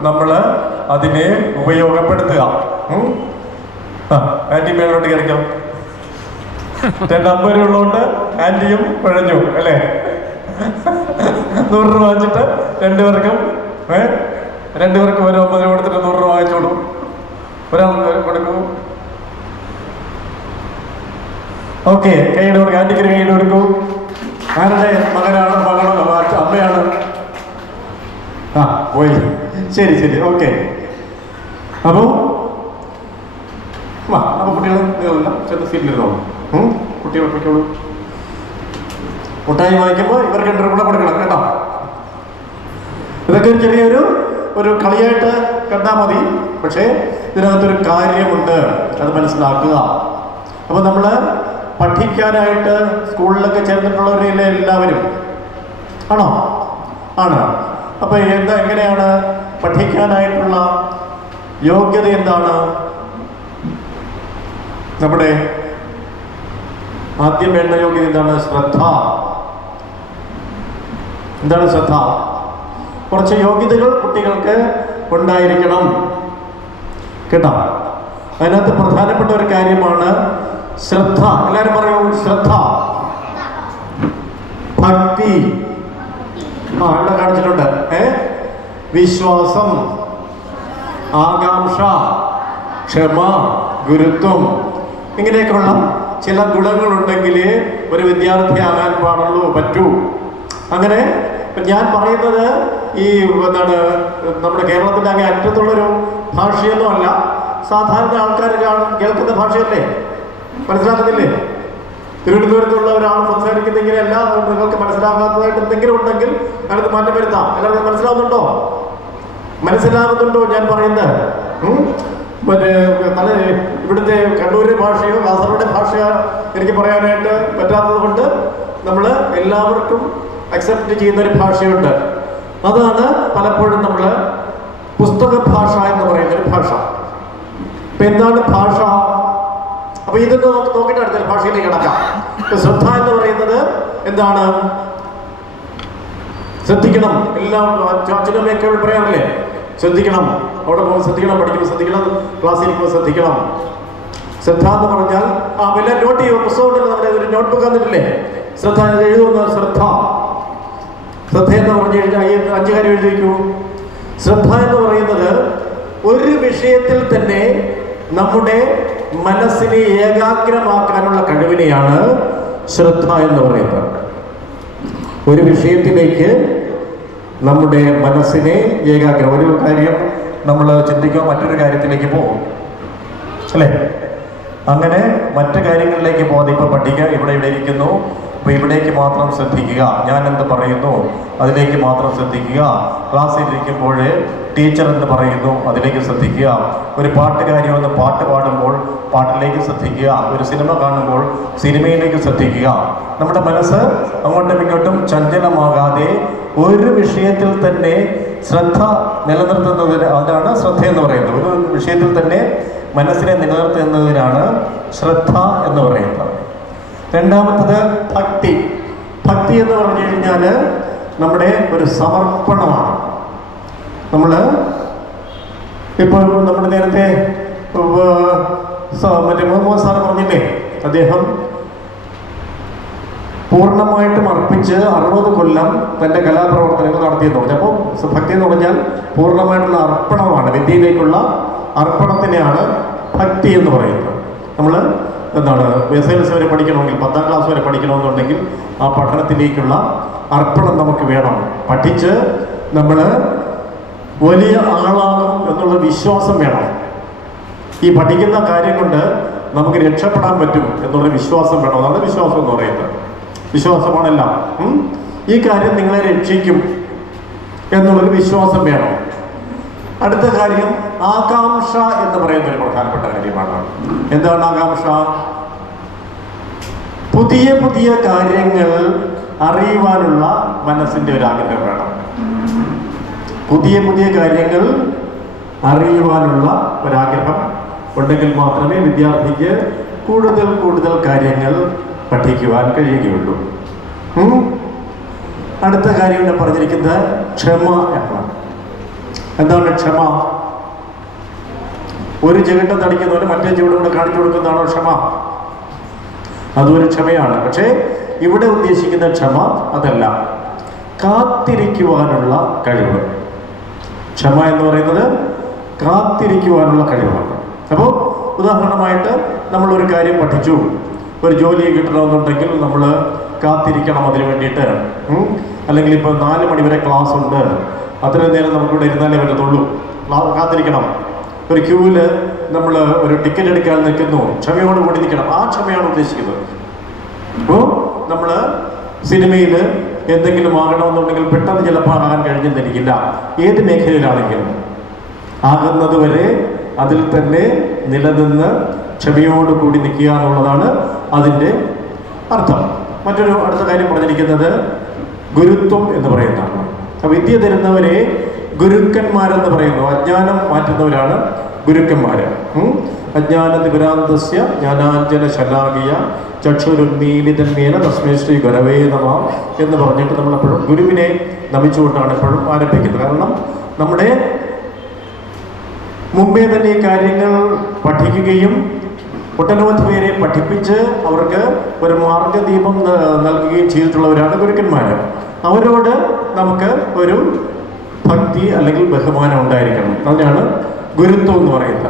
നമ്മൾ അതിനെ ഉപയോഗപ്പെടുത്തുക. ആന്റി മേലോട്ട് കിടക്കാം രണ്ടാം ഉള്ളതുകൊണ്ട് ആന്റിയും കുഴഞ്ഞു അല്ലേ? നൂറ് രൂപ വാങ്ങിച്ചിട്ട് രണ്ടുപേർക്കും ഏ? രണ്ടുപേർക്കും ഒരു ഒമ്പത് രൂപ കൊടുത്തിട്ട് നൂറ് രൂപ വാങ്ങിച്ചു കൊടുക്കും. ഒരാൾ കൊടുക്കൂ. ഓക്കെ കൈയുടെ കൊടുക്കും. ആന്റിക്ക് കൈയുടെ കൊടുക്കൂ. ആരുടെ മകനാണ് മകളോ അമ്മയാണ്? ആ പോയി. ശരി ശരി ഓക്കെ അപ്പോൾ വാ അപ്പോൾ കുട്ടികളെ നിങ്ങളെല്ലാം ചെന്ന് സീറ്റിലിരുന്നോളൂ? കുട്ടികൾ പൊയ്ക്കോളൂ മുട്ടായി വാങ്ങിക്കുമ്പോൾ ഇവർക്ക് രണ്ടു കൂടെ കൊടുക്കണം കേട്ടോ. ഇതൊക്കെ ഒരു ചെറിയൊരു ഒരു കളിയായിട്ട് കണ്ടാൽ മതി. പക്ഷേ ഇതിനകത്തൊരു കാര്യമുണ്ട് അത് മനസ്സിലാക്കുക. അപ്പോൾ നമ്മൾ പഠിക്കാനായിട്ട് സ്കൂളിലൊക്കെ ചേർന്നിട്ടുള്ളവരിലെ എല്ലാവരും? ആണോ? ആണ്. അപ്പോൾ എന്താ എങ്ങനെയാണ് പഠിക്കാനായിട്ടുള്ള യോഗ്യത എന്താണ്? നമ്മുടെ ആദ്യം വേണ്ട യോഗ്യത എന്താണ്? ശ്രദ്ധ. എന്താണ് ശ്രദ്ധ? കുറച്ച് യോഗ്യതകൾ കുട്ടികൾക്ക് ഉണ്ടായിരിക്കണം. കേട്ടോ? അതിനകത്ത് പ്രധാനപ്പെട്ട ഒരു കാര്യമാണ് ശ്രദ്ധ. എല്ലാവരും പറയൂ ശ്രദ്ധ. ഭക്തി. ആ ഇവിടെ കാണിച്ചിട്ടുണ്ട്. വിശ്വാസം ആകാംക്ഷ ക്ഷമ ഗുരുത്വം ഇങ്ങനെയൊക്കെയുള്ള ചില ഗുണങ്ങളുണ്ടെങ്കിൽ ഒരു വിദ്യാർത്ഥിയാകാൻ പാടുള്ളൂ പറ്റൂ. അങ്ങനെ ഞാൻ പറയുന്നത് ഈ എന്താണ് നമ്മുടെ കേരളത്തിന്റെ അങ്ങേ അറ്റത്തുള്ളൊരു ഭാഷയൊന്നും അല്ല. സാധാരണ ആൾക്കാർ കേൾക്കുന്ന ഭാഷയല്ലേ? മനസ്സിലാക്കുന്നില്ലേ? തിരുവനന്തപുരത്തുള്ള ഒരാൾ സംസാരിക്കുന്ന ഇങ്ങനെയല്ല നിങ്ങൾക്ക് മനസ്സിലാകാത്തതായിട്ട് എന്തെങ്കിലും ഉണ്ടെങ്കിൽ അതിനകത്ത് മാറ്റം വരുത്താം. എല്ലാവർക്കും മനസ്സിലാവുന്നുണ്ടോ? മനസ്സിലാകുന്നുണ്ടോ ഞാൻ പറയുന്നത്? മറ്റേ തല ഇവിടുത്തെ കണ്ണൂരിലെ ഭാഷയോ കാസർഗോഡ് ഭാഷയോ എനിക്ക് പറയാനായിട്ട് പറ്റാത്തത് കൊണ്ട് നമ്മൾ എല്ലാവർക്കും അക്സെപ്റ്റ് ചെയ്യുന്ന ഒരു ഭാഷയുണ്ട്. അതാണ് പലപ്പോഴും നമ്മൾ പുസ്തക ഭാഷ എന്ന് പറയുന്ന ഒരു ഭാഷ. ഇപ്പൊ എന്താണ് ഭാഷ? അപ്പൊ ഇതൊന്ന് നമുക്ക് നോക്കിയിട്ട് അടുത്ത ഭാഷയിലേക്ക് കിടക്കാം. ശ്രദ്ധ എന്ന് പറയുന്നത് എന്താണ്? ശ്രദ്ധിക്കണം. എല്ലാം അച്ഛ- അച്ഛനും അമ്മയൊക്കെ പറയാറില്ലേ? ശ്രദ്ധിക്കണം. അവിടെ പോകുമ്പോൾ ശ്രദ്ധിക്കണം പഠിക്കുമ്പോൾ ശ്രദ്ധിക്കണം ക്ലാസ്സിൽ ഇരിക്കുമ്പോൾ ശ്രദ്ധിക്കണം. ശ്രദ്ധ എന്ന് പറഞ്ഞാൽ ആ വല്ല നോട്ട് ചെയ്യുക പുസ്തകം ഉണ്ടല്ലോ നമ്മുടെ ഒരു നോട്ട് ബുക്ക് തന്നിട്ടില്ലേ ശ്രദ്ധ എഴുതുന്ന ശ്രദ്ധ. ശ്രദ്ധ എന്ന് പറഞ്ഞു കഴിഞ്ഞാൽ അഞ്ച് കാര്യം എഴുതി വയ്ക്കൂ ശ്രദ്ധ എന്ന് പറയുന്നത് ഒരു വിഷയത്തിൽ തന്നെ നമ്മുടെ മനസ്സിനെ ഏകാഗ്രമാക്കാനുള്ള കഴിവിനെയാണ് ശ്രദ്ധ എന്ന് പറയുന്നത്. ഒരു വിഷയത്തിലേക്ക് നമ്മുടെ മനസ്സിനെ ഏകാഗ്രം ഒരു കാര്യം നമ്മൾ ചിന്തിക്കുക മറ്റൊരു കാര്യത്തിലേക്ക് പോകും. അല്ലേ? അങ്ങനെ മറ്റു കാര്യങ്ങളിലേക്ക് പോകാതെ ഇപ്പൊ പഠിക്കുക. ഇവിടെ ഇവിടെ ഇരിക്കുന്നു. അപ്പൊ ഇവിടേക്ക് മാത്രം ശ്രദ്ധിക്കുക. ഞാൻ എന്ത് പറയുന്നു? അതിലേക്ക് മാത്രം ശ്രദ്ധിക്കുക. ക്ലാസ്സിൽ ഇരിക്കുമ്പോൾ ടീച്ചർ എന്ന് പറയുന്നു? അതിലേക്ക് ശ്രദ്ധിക്കുക. ഒരു പാട്ടുകാരി വന്ന് പാട്ട് പാടുമ്പോൾ പാട്ടിലേക്ക് ശ്രദ്ധിക്കുക. ഒരു സിനിമ കാണുമ്പോൾ സിനിമയിലേക്ക് ശ്രദ്ധിക്കുക. നമ്മുടെ മനസ്സ് അങ്ങോട്ടും ഇങ്ങോട്ടും ചഞ്ചലമാകാതെ ഒരു വിഷയത്തിൽ തന്നെ ശ്രദ്ധ നിലനിർത്തുന്നതിന് അതാണ് ശ്രദ്ധ എന്ന് പറയുന്നത്. ഒരു വിഷയത്തിൽ തന്നെ മനസ്സിനെ നിലനിർത്തുന്നതിനാണ് ശ്രദ്ധ എന്ന് പറയുന്നത്. രണ്ടാമത്തത് ഭക്തി ഭക്തി എന്ന് പറഞ്ഞു കഴിഞ്ഞാൽ നമ്മുടെ ഒരു സമർപ്പണമാണ്. നമ്മൾ ഇപ്പോൾ നമ്മുടെ നേരത്തെ മറ്റേ മുഹമ്മദ് സാർ പറഞ്ഞില്ലേ? അദ്ദേഹം പൂർണമായിട്ടും അർപ്പിച്ച് അറുപത് കൊല്ലം തന്റെ കലാപ്രവർത്തനങ്ങൾ നടത്തിയെന്ന് പറഞ്ഞു. അപ്പോൾ ഭക്തി എന്ന് പറഞ്ഞാൽ പൂർണമായിട്ടുള്ള അർപ്പണമാണ്. വിദ്യയിലേക്കുള്ള അർപ്പണത്തിനെയാണ് ഭക്തി എന്ന് പറയുന്നത്. നമ്മൾ എന്താണ് എസ് വരെ പഠിക്കണമെങ്കിൽ പത്താം ക്ലാസ് വരെ പഠിക്കണമെന്നുണ്ടെങ്കിൽ ആ പഠനത്തിലേക്കുള്ള അർപ്പണം നമുക്ക് വേണം. പഠിച്ച് നമ്മൾ വലിയ ആളാകും എന്നുള്ള വിശ്വാസം വേണം. ഈ പഠിക്കുന്ന കാര്യം കൊണ്ട് നമുക്ക് രക്ഷപ്പെടാൻ പറ്റും എന്നുള്ള വിശ്വാസം വേണം. അതാണ് വിശ്വാസം എന്ന് പറയുന്നത്. വിശ്വാസമാണെല്ലാം. ഈ കാര്യം നിങ്ങളെ രക്ഷിക്കും എന്നുള്ളൊരു വിശ്വാസം വേണം. അടുത്ത കാര്യം ആകാംക്ഷ എന്ന് പറയുന്ന ഒരു പ്രധാനപ്പെട്ട കാര്യമാണ്. എന്താണ് ആകാംക്ഷ? പുതിയ പുതിയ കാര്യങ്ങൾ അറിയുവാനുള്ള മനസ്സിന്റെ ഒരു ആഗ്രഹം വേണം. പുതിയ പുതിയ കാര്യങ്ങൾ അറിയുവാനുള്ള ഒരാഗ്രഹം ഉണ്ടെങ്കിൽ മാത്രമേ വിദ്യാർത്ഥിക്ക് കൂടുതൽ കൂടുതൽ കാര്യങ്ങൾ പഠിക്കുവാൻ കഴിയുകയുള്ളൂ. അടുത്ത കാര്യം പറഞ്ഞിരിക്കുന്നത് ക്ഷമ എന്നാണ് എന്താണ് ക്ഷമ? ഒരു ചുവട്ടം തടിക്കുന്നവന് മറ്റേ ചുവടും കൂടെ കാണിച്ചു കൊടുക്കുന്നതാണോ ക്ഷമ? അതൊരു ക്ഷമയാണ്. പക്ഷേ ഇവിടെ ഉദ്ദേശിക്കുന്ന ക്ഷമ അതല്ല. കാത്തിരിക്കുവാനുള്ള കഴിവ്. ക്ഷമ എന്ന് പറയുന്നത് കാത്തിരിക്കുവാനുള്ള കഴിവാണ്. അപ്പോൾ ഉദാഹരണമായിട്ട് നമ്മൾ ഒരു കാര്യം പഠിച്ചു. ഒരു ജോലി കിട്ടണമെന്നുണ്ടെങ്കിൽ നമ്മൾ കാത്തിരിക്കണം അതിന് വേണ്ടിയിട്ട്. അല്ലെങ്കിൽ ഇപ്പോൾ നാല് മണിവരെ ക്ലാസ് ഉണ്ട് അത്രയും നേരം നമുക്കിവിടെ ഇരുന്നാലേ പറ്റത്തുള്ളൂ. കാത്തിരിക്കണം. ഒരു ക്യൂവിൽ നമ്മൾ ഒരു ടിക്കറ്റ് എടുക്കാൻ നിൽക്കുന്നു. ക്ഷമയോട് കൂടി നിൽക്കണം. ആ ക്ഷമയാണ് ഉദ്ദേശിക്കുന്നത്. അപ്പോൾ നമ്മൾ സിനിമയിൽ എന്തെങ്കിലും ആകണമെന്നുണ്ടെങ്കിൽ പെട്ടെന്ന് ചിലപ്പോൾ ആകാൻ കഴിഞ്ഞെന്നിരിക്കില്ല. ഏത് മേഖലയിലാണെങ്കിലും. ആകുന്നത് വരെ അതിൽ തന്നെ നിലനിന്ന് ക്ഷമയോട് കൂടി നിൽക്കുക എന്നുള്ളതാണ് അതിന്റെ അർത്ഥം. മറ്റൊരു അടുത്ത കാര്യം പറഞ്ഞിരിക്കുന്നത് ഗുരുത്വം എന്ന് പറയുന്നതാണ്. വിദ്യ തരുന്നവരെ ഗുരുക്കന്മാരെന്ന് പറയുന്നു. അജ്ഞാനം മാറ്റുന്നവരാണ് ഗുരുക്കന്മാർ? അജ്ഞാന നിപുരാന്തസ്യ ജ്ഞാനാഞ്ജന ശലാകിയ ചക്ഷുരുന്മീലിതന്മേന തസ്മേ ശ്രീ ഗുരവേ നമ എന്ന് പറഞ്ഞിട്ട് നമ്മളെപ്പോഴും ഗുരുവിനെ നമിച്ചുകൊണ്ടാണ് എപ്പോഴും ആരംഭിക്കുന്നത്. കാരണം നമ്മുടെ മുമ്പേ തന്നെ കാര്യങ്ങൾ പഠിക്കുകയും ഒട്ടനവധി പേരെ പഠിപ്പിച്ച് അവർക്ക് ഒരു മാർഗദീപം നൽകുകയും ചെയ്തിട്ടുള്ളവരാണ് ഗുരുക്കന്മാർ അവരോട് നമുക്ക് ഒരു ഭക്തി അല്ലെങ്കിൽ ബഹുമാനം ഉണ്ടായിരിക്കണം. അതിനാണ് ഗുരുത്വം എന്ന് പറയുന്നത്.